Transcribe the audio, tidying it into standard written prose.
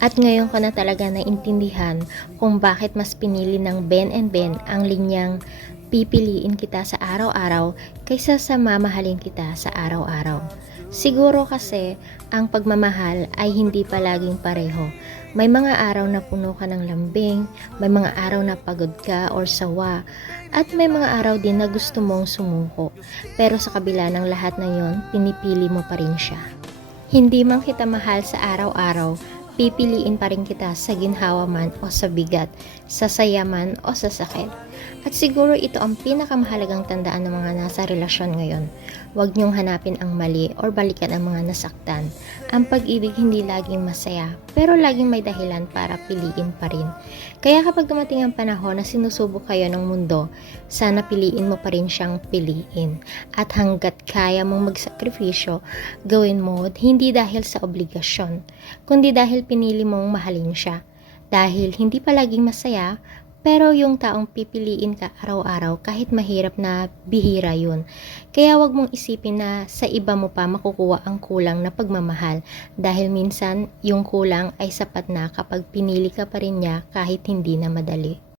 At ngayon ko na talaga naintindihan kung bakit mas pinili ng Ben and Ben ang linyang pipiliin kita sa araw-araw kaysa sa mamahalin kita sa araw-araw. Siguro kasi ang pagmamahal ay hindi palaging pareho. May mga araw na puno ka ng lambing, may mga araw na pagod ka or sawa, at may mga araw din na gusto mong sumuko. Pero sa kabila ng lahat na yon, pinipili mo pa rin siya. Hindi man kita mahal sa araw-araw, pipiliin pa rin kita sa ginhawa man o sa bigat, sa saya man o sa sakit. At siguro ito ang pinakamahalagang tandaan ng mga nasa relasyon ngayon. Huwag niyong hanapin ang mali or balikan ang mga nasaktan. Ang pag-ibig hindi laging masaya, pero laging may dahilan para piliin pa rin. Kaya kapag dumating ang panahon na sinusubok kayo ng mundo, sana piliin mo pa rin siyang piliin. At hanggat kaya mong magsakripisyo, gawin mo hindi dahil sa obligasyon, kundi dahil pinili mong mahalin siya. Dahil hindi palaging masaya, pero yung taong pipiliin ka araw-araw kahit mahirap na bihira yun. Kaya wag mong isipin na sa iba mo pa makukuha ang kulang na pagmamahal dahil minsan yung kulang ay sapat na kapag pinili ka pa rin niya kahit hindi na madali.